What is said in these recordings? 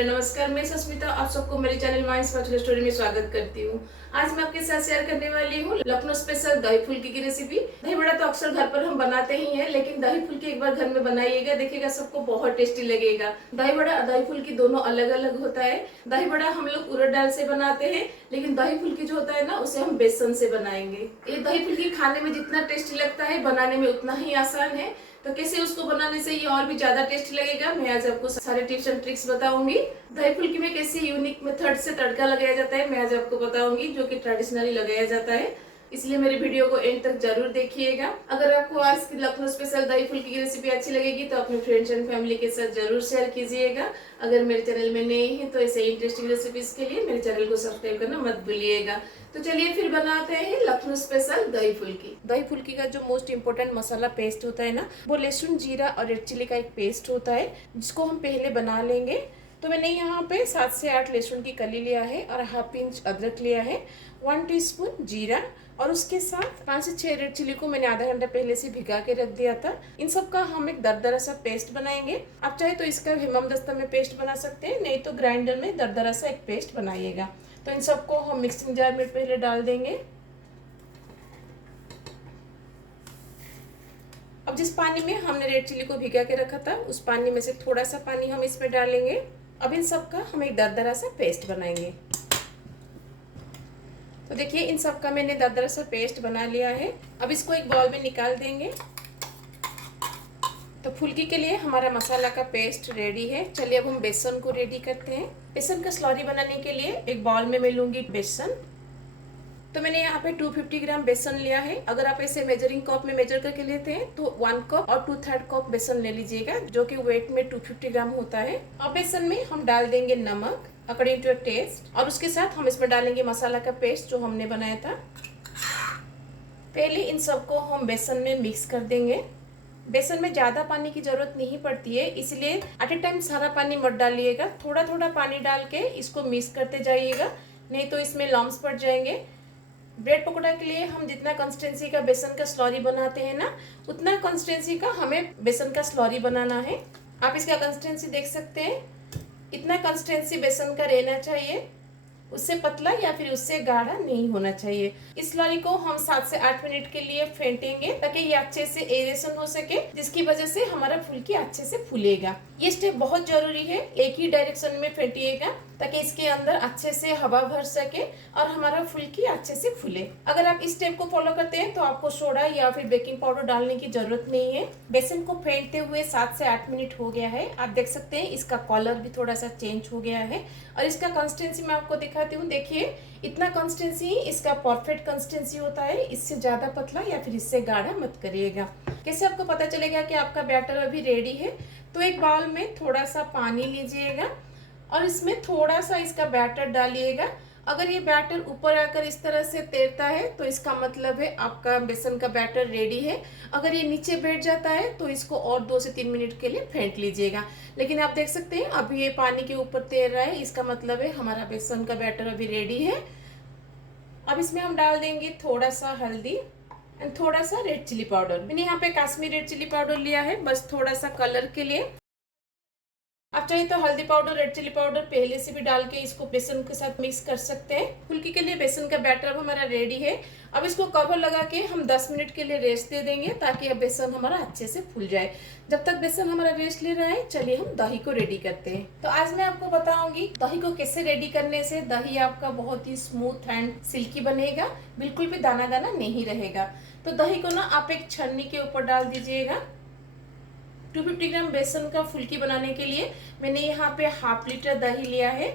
Hello नमस्कार, मैं सस्मिता आप सबको मेरे चैनल माइंड स्पेशल स्टोरी में स्वागत करती हूँ। आज मैं आपके साथ शेयर करने वाली हूँ लखनऊ स्पेशल दही फुल्की की रेसिपी। दही बड़ा तो अक्सर घर पर हम बनाते ही हैं, लेकिन दही फुल्की एक बार घर में बनाइएगा, देखिएगा सबको बहुत टेस्टी लगेगा। दही बड़ा और दही फुल्की दोनों अलग अलग होता है। दही बड़ा हम लोग उड़द दाल से बनाते हैं, लेकिन दही फुल्की जो होता है ना, उसे हम बेसन से बनाएंगे। ये दही फुल्की खाने में जितना टेस्टी लगता है, बनाने में उतना ही आसान है। तो कैसे उसको बनाने से ये और भी ज्यादा टेस्टी लगेगा, मैं आज आपको सारे टिप्स एंड ट्रिक्स बताऊंगी। दही फुल्की में कैसे यूनिक मेथड से तड़का लगाया जाता है, मैं आज आपको बताऊंगी, जो कि ट्रेडिशनली लगाया जाता है। इसलिए मेरे वीडियो को एंड तक जरूर देखिएगा। अगर आपको आज की लखनऊ स्पेशल दही फुल्की की रेसिपी अच्छी लगेगी तो अपने फ्रेंड्स एंड फैमिली के साथ जरूर शेयर कीजिएगा। अगर मेरे चैनल में नए हैं तो ऐसे इंटरेस्टिंग रेसिपीज के लिए मेरे चैनल को सब्सक्राइब करना मत भूलिएगा। तो चलिए फिर बनाते हैं लखनऊ स्पेशल दही फुल्की। दही फुल्की का जो मोस्ट इम्पोर्टेंट मसाला पेस्ट होता है ना, वो लहसुन, जीरा और रेड चिली का एक पेस्ट होता है, जिसको हम पहले बना लेंगे। तो मैंने यहाँ पे 7 से 8 लहसुन की कली लिया है और हाफ इंच अदरक लिया है, 1 टीस्पून जीरा और उसके साथ 5 से 6 रेड चिली को मैंने आधा घंटा पहले से भिगा के रख दिया था। इन सब का हम एक दरदरा सा पेस्ट बनाएंगे। आप चाहे तो इसका हेमदस्ता में पेस्ट बना सकते हैं, नहीं तो ग्राइंडर में दरदरा सा एक पेस्ट बनाइएगा। तो इन सबको हम मिक्सिंग जार में पहले डाल देंगे। अब जिस पानी में हमने रेड चिली को भिगा के रखा था, उस पानी में से थोड़ा सा पानी हम इसमें डालेंगे। अब इन सब का हम एक दरदरा सा पेस्ट बनाएंगे। तो देखिए, इन सब का मैंने दरदरा सा पेस्ट बना लिया है। अब इसको एक बाउल में निकाल देंगे। तो फुल्की के लिए हमारा मसाला का पेस्ट रेडी है। चलिए अब हम बेसन को रेडी करते हैं। बेसन का स्लरी बनाने के लिए एक बाउल में मैं लूंगी बेसन। तो मैंने यहाँ पे 250 ग्राम बेसन लिया है। अगर आप ऐसे मेजरिंग कप में मेजर करके लेते हैं तो 1 कप और 2/3 कप बेसन ले लीजिएगा, जो कि वेट में 250 ग्राम होता है। अब बेसन में हम डाल देंगे नमक अकॉर्डिंग टू टेस्ट, और उसके साथ हम इसमें डालेंगे मसाला का पेस्ट जो हमने बनाया था। पहले इन सबको हम बेसन में मिक्स कर देंगे। बेसन में ज़्यादा पानी की जरूरत नहीं पड़ती है, इसलिए एट ए टाइम सारा पानी मत डालिएगा, थोड़ा थोड़ा पानी डाल के इसको मिक्स करते जाइएगा, नहीं तो इसमें लम्स पड़ जाएंगे। ब्रेड पकौड़ा के लिए हम जितना कंसिस्टेंसी का बेसन का स्लरी बनाते हैं ना, उतना कंसिस्टेंसी का हमें बेसन का स्लरी बनाना है। आप इसका कंसिस्टेंसी देख सकते हैं, इतना कंसिस्टेंसी बेसन का रहना चाहिए, उससे पतला या फिर उससे गाढ़ा नहीं होना चाहिए। इस स्लरी को हम 7 से 8 मिनट के लिए फेंटेंगे, ताकि ये अच्छे से एरेशन हो सके, जिसकी वजह से हमारा फुल्की अच्छे से फूलेगा। ये स्टेप बहुत जरूरी है, एक ही डायरेक्शन में फेंटिएगा ताकि इसके अंदर अच्छे से हवा भर सके और हमारा फुल्की अच्छे से फूले। अगर आप इस स्टेप को फॉलो करते हैं तो आपको सोडा या फिर बेकिंग पाउडर डालने की जरूरत नहीं है। बेसन को फेंटते हुए 7 से 8 मिनट हो गया है। आप देख सकते हैं इसका कलर भी थोड़ा सा चेंज हो गया है, और इसका कंसिस्टेंसी मैं आपको दिखाती हूँ। देखिए, इतना कंसिस्टेंसी इसका परफेक्ट कंसिस्टेंसी होता है, इससे ज्यादा पतला या फिर इससे गाढ़ा मत करिएगा। कैसे आपको पता चलेगा कि आपका बैटर अभी रेडी है? तो एक बाउल में थोड़ा सा पानी लीजिएगा और इसमें थोड़ा सा इसका बैटर डालिएगा। अगर ये बैटर ऊपर आकर इस तरह से तैरता है तो इसका मतलब है आपका बेसन का बैटर रेडी है। अगर ये नीचे बैठ जाता है तो इसको और 2 से 3 मिनट के लिए फेंट लीजिएगा। लेकिन आप देख सकते हैं अभी ये पानी के ऊपर तैर रहा है, इसका मतलब है हमारा बेसन का बैटर अभी रेडी है। अब इसमें हम डाल देंगे थोड़ा सा हल्दी एंड थोड़ा सा रेड चिली पाउडर। मैंने यहाँ पे कश्मीरी रेड चिली पाउडर लिया है, बस थोड़ा सा कलर के लिए। आप चाहे तो हल्दी पाउडर, रेड चिली पाउडर पहले से भी डाल के इसको बेसन के साथ मिक्स कर सकते हैं। फुल्की के लिए बेसन का बैटर अब हमारा रेडी है। अब इसको कवर लगा के हम 10 मिनट के लिए रेस्ट दे देंगे, ताकि अब बेसन हमारा अच्छे से फूल जाए। जब तक बेसन हमारा रेस्ट ले रहा है, चलिए हम दही को रेडी करते हैं। तो आज मैं आपको बताऊंगी दही को कैसे रेडी करने से दही आपका बहुत ही स्मूथ एंड सिल्की बनेगा, बिल्कुल भी दाना दाना नहीं रहेगा। तो दही को ना आप एक छन्नी के ऊपर डाल दीजिएगा। 250 ग्राम बेसन का फुल्की बनाने के लिए मैंने यहाँ पे ½ लीटर दही लिया है।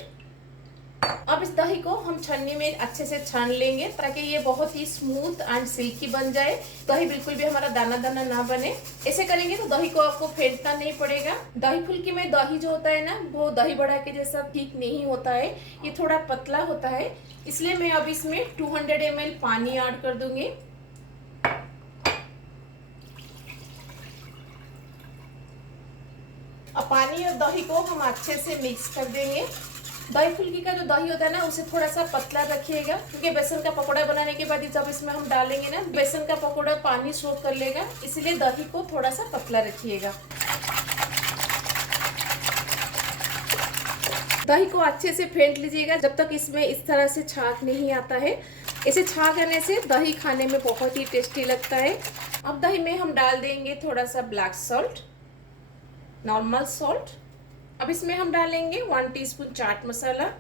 अब इस दही को हम छन्नी में अच्छे से छान लेंगे, ताकि ये बहुत ही स्मूथ एंड सिल्की बन जाए, दही बिल्कुल भी हमारा दाना दाना ना बने। ऐसे करेंगे तो दही को आपको फेंटना नहीं पड़ेगा। दही फुल्की में दही जो होता है ना, वो दही बड़ा के जैसा ठीक नहीं होता है, ये थोड़ा पतला होता है। इसलिए मैं अब इसमें 200 ml पानी ऐड कर दूंगी। अब पानी और दही को हम अच्छे से मिक्स कर देंगे। दही फुल्की का जो दही होता है ना, उसे थोड़ा सा पतला रखिएगा, क्योंकि बेसन का पकौड़ा बनाने के बाद जब इसमें हम डालेंगे ना, बेसन का पकौड़ा पानी सोख कर लेगा, इसलिए दही को थोड़ा सा पतला रखिएगा। दही को अच्छे से फेंट लीजिएगा जब तक इसमें इस तरह से छाग नहीं आता है। इसे छाग आने से दही खाने में बहुत ही टेस्टी लगता है। अब दही में हम डाल देंगे थोड़ा सा ब्लैक सॉल्ट, नॉर्मल सॉल्ट। अब इसमें हम डालेंगे 1 टीस्पून चाट मसाला।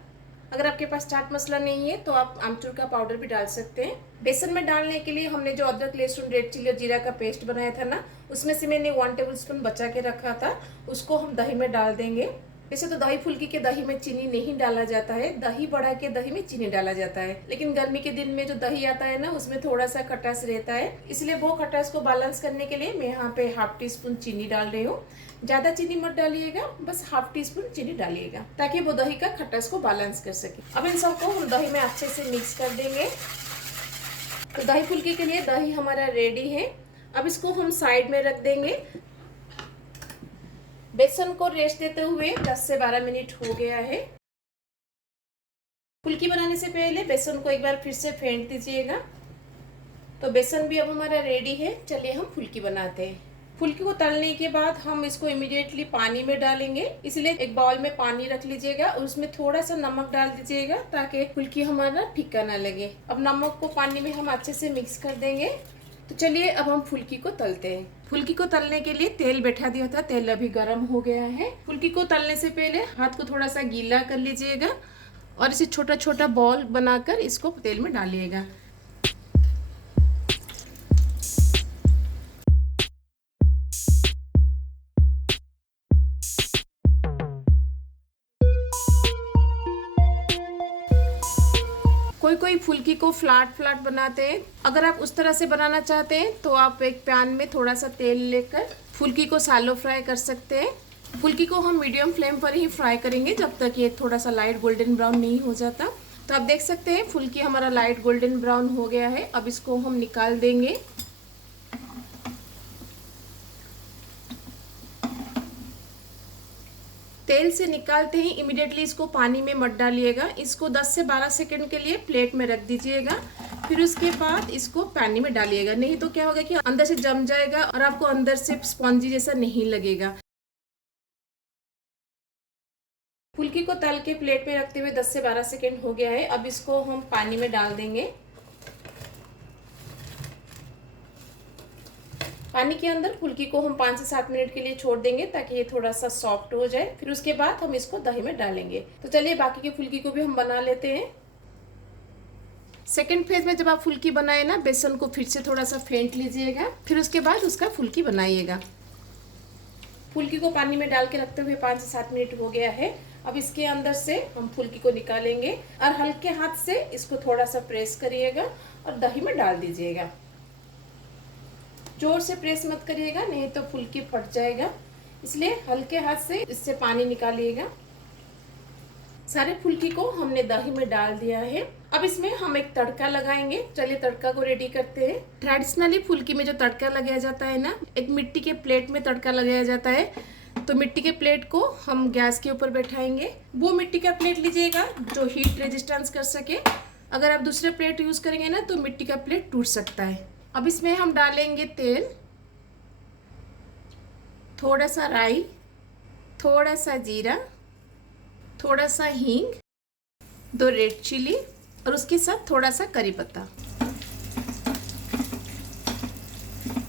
अगर आपके पास चाट मसाला नहीं है तो आप आमचूर का पाउडर भी डाल सकते हैं। बेसन में डालने के लिए हमने जो अदरक लहसुन रेड चिली और जीरा का पेस्ट बनाया था ना, उसमें से मैंने 1 टेबलस्पून बचा के रखा था, उसको हम दही में डाल देंगे। वैसे तो दही फुल्की के दही में चीनी नहीं डाला जाता है, दही बढ़ा के दही में चीनी डाला जाता है, लेकिन गर्मी के दिन में जो दही आता है ना उसमें थोड़ा सा खटास रहता है, इसलिए वो खटास को बैलेंस करने के लिए मैं यहाँ पे 1/2 टीस्पून चीनी डाल रही हूँ। ज्यादा चीनी मत डालिएगा, बस 1/2 टीस्पून चीनी डालिएगा ताकि वो दही का खटास को बैलेंस कर सके। अब इन सबको हम दही में अच्छे से मिक्स कर देंगे। तो दही फुल्की के लिए दही हमारा रेडी है। अब इसको हम साइड में रख देंगे। बेसन को रेस्ट देते हुए 10 से 12 मिनट हो गया है। फुल्की बनाने से पहले बेसन को एक बार फिर से फेंट दीजिएगा। तो बेसन भी अब हमारा रेडी है। चलिए हम फुल्की बनाते हैं। फुल्की को तलने के बाद हम इसको इमीडिएटली पानी में डालेंगे, इसलिए एक बाउल में पानी रख लीजिएगा और उसमें थोड़ा सा नमक डाल दीजिएगा ताकि फुल्की हमारा फीका ना लगे। अब नमक को पानी में हम अच्छे से मिक्स कर देंगे। तो चलिए अब हम फुल्की को तलते हैं। फुल्की को तलने के लिए तेल बैठा दिया था, तेल अभी गर्म हो गया है। फुल्की को तलने से पहले हाथ को थोड़ा सा गीला कर लीजिएगा और इसे छोटा छोटा बॉल बनाकर इसको तेल में डालिएगा। कोई कोई फुल्की को फ्लैट फ्लैट बनाते हैं। अगर आप उस तरह से बनाना चाहते हैं तो आप एक पैन में थोड़ा सा तेल लेकर फुल्की को शैलो फ्राई कर सकते हैं। फुल्की को हम मीडियम फ्लेम पर ही फ्राई करेंगे जब तक ये थोड़ा सा लाइट गोल्डन ब्राउन नहीं हो जाता। तो आप देख सकते हैं फुल्की हमारा लाइट गोल्डन ब्राउन हो गया है। अब इसको हम निकाल देंगे। तेल से निकालते ही इमीडिएटली इसको पानी में मत डालिएगा। इसको 10 से 12 सेकंड के लिए प्लेट में रख दीजिएगा, फिर उसके बाद इसको पानी में डालिएगा। नहीं तो क्या होगा कि अंदर से जम जाएगा और आपको अंदर से स्पॉन्जी जैसा नहीं लगेगा। फुल्की को तल के प्लेट में रखते हुए 10 से 12 सेकंड हो गया है। अब इसको हम पानी में डाल देंगे। पानी के अंदर फुल्की को हम 5 से 7 मिनट के लिए छोड़ देंगे ताकि ये थोड़ा सा सॉफ्ट हो जाए। फिर उसके बाद हम इसको दही में डालेंगे। तो चलिए बाकी की फुल्की को भी हम बना लेते हैं। सेकेंड फेज में जब आप फुल्की बनाए ना, बेसन को फिर से थोड़ा सा फेंट लीजिएगा, फिर उसके बाद उसका फुल्की बनाइएगा। फुल्की को पानी में डाल के रखते हुए 5 से 7 मिनट हो गया है। अब इसके अंदर से हम फुल्की को निकालेंगे और हल्के हाथ से इसको थोड़ा सा प्रेस करिएगा और दही में डाल दीजिएगा। जोर से प्रेस मत करिएगा, नहीं तो फुल्की फट जाएगा, इसलिए हल्के हाथ से इससे पानी निकालिएगा। सारे फुल्की को हमने दही में डाल दिया है। अब इसमें हम एक तड़का लगाएंगे। चलिए तड़का को रेडी करते हैं। ट्रेडिशनली फुल्की में जो तड़का लगाया जाता है ना, एक मिट्टी के प्लेट में तड़का लगाया जाता है। तो मिट्टी के प्लेट को हम गैस के ऊपर बैठाएंगे। वो मिट्टी का प्लेट लीजिएगा जो हीट रेजिस्टेंस कर सके। अगर आप दूसरे प्लेट यूज करेंगे ना तो मिट्टी का प्लेट टूट सकता है। अब इसमें हम डालेंगे तेल, थोड़ा सा राई, थोड़ा सा जीरा, थोड़ा सा हींग, 2 रेड चिली और उसके साथ थोड़ा सा करी पत्ता।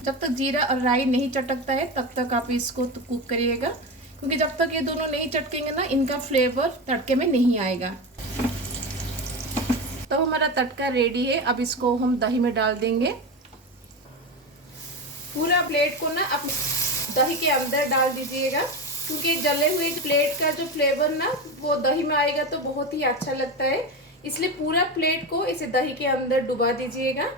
जब तक जीरा और राई नहीं चटकता है तब तक आप इसको तो कुक करिएगा, क्योंकि जब तक ये दोनों नहीं चटकेंगे ना, इनका फ्लेवर तड़के में नहीं आएगा। तो हमारा तड़का रेडी है। अब इसको हम दही में डाल देंगे। पूरा प्लेट को ना आप दही के अंदर डाल दीजिएगा, क्योंकि जले हुए प्लेट का जो फ्लेवर ना वो दही में आएगा तो बहुत ही अच्छा लगता है। इसलिए पूरा प्लेट को इसे दही के अंदर डुबा दीजिएगा।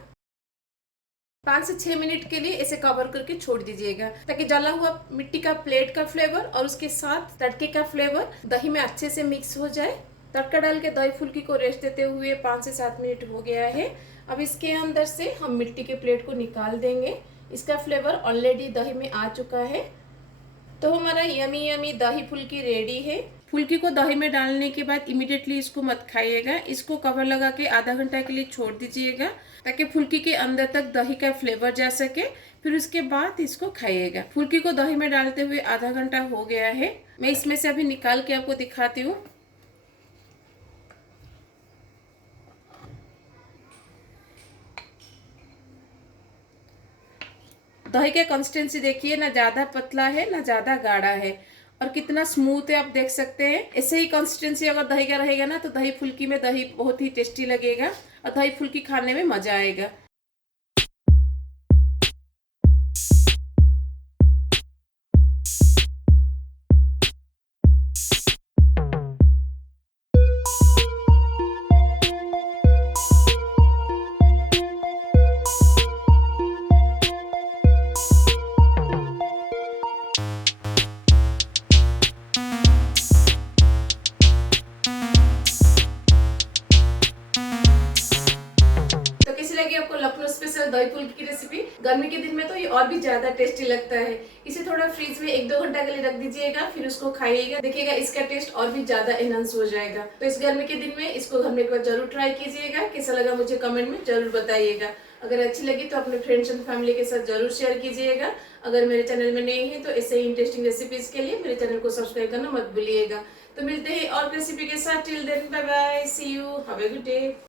5 से 6 मिनट के लिए इसे कवर करके छोड़ दीजिएगा, ताकि जला हुआ मिट्टी का प्लेट का फ्लेवर और उसके साथ तड़के का फ्लेवर दही में अच्छे से मिक्स हो जाए। तड़का डाल के दही फुल्की को रेस्ट देते हुए 5 से 7 मिनट हो गया है। अब इसके अंदर से हम मिट्टी के प्लेट को निकाल देंगे। इसका फ्लेवर ऑलरेडी दही में आ चुका है। तो हमारा यमी यमी दही फुल्की रेडी है। फुल्की को दही में डालने के बाद इमीडिएटली इसको मत खाइएगा। इसको कवर लगा के आधा घंटा के लिए छोड़ दीजिएगा, ताकि फुल्की के अंदर तक दही का फ्लेवर जा सके। फिर उसके बाद इसको खाइएगा। फुल्की को दही में डालते हुए आधा घंटा हो गया है। मैं इसमें से अभी निकाल के आपको दिखाती हूँ। दही का कंसिस्टेंसी देखिए, ना ज़्यादा पतला है ना ज़्यादा गाढ़ा है, और कितना स्मूथ है आप देख सकते हैं। ऐसे ही कंसिस्टेंसी अगर दही का रहेगा ना तो दही फुल्की में दही बहुत ही टेस्टी लगेगा और दही फुल्की खाने में मज़ा आएगा। तो कैसी लगी आपको लखनऊ स्पेशल दही फुल्की की रेसिपी? गर्मी के दिन में तो ये और भी ज्यादा टेस्टी लगता है। इसे थोड़ा फ्रीज में 1-2 घंटा के लिए रख दीजिएगा, फिर उसको खाइएगा, देखिएगा इसका टेस्ट और भी ज्यादा एनहांस हो जाएगा। तो इस गर्मी के दिन में इसको घर में एक बार जरूर ट्राई कीजिएगा। कैसा लगा मुझे कमेंट में जरूर बताइएगा। अगर अच्छी लगी तो अपने फ्रेंड्स एंड फैमिली के साथ जरूर शेयर कीजिएगा। अगर मेरे चैनल में नए हैं तो ऐसे ही इंटरेस्टिंग रेसिपीज के लिए मेरे चैनल को सब्सक्राइब करना मत भूलिएगा। तो मिलते हैं और रेसिपी के साथ। Till then bye bye, see you, have a good day.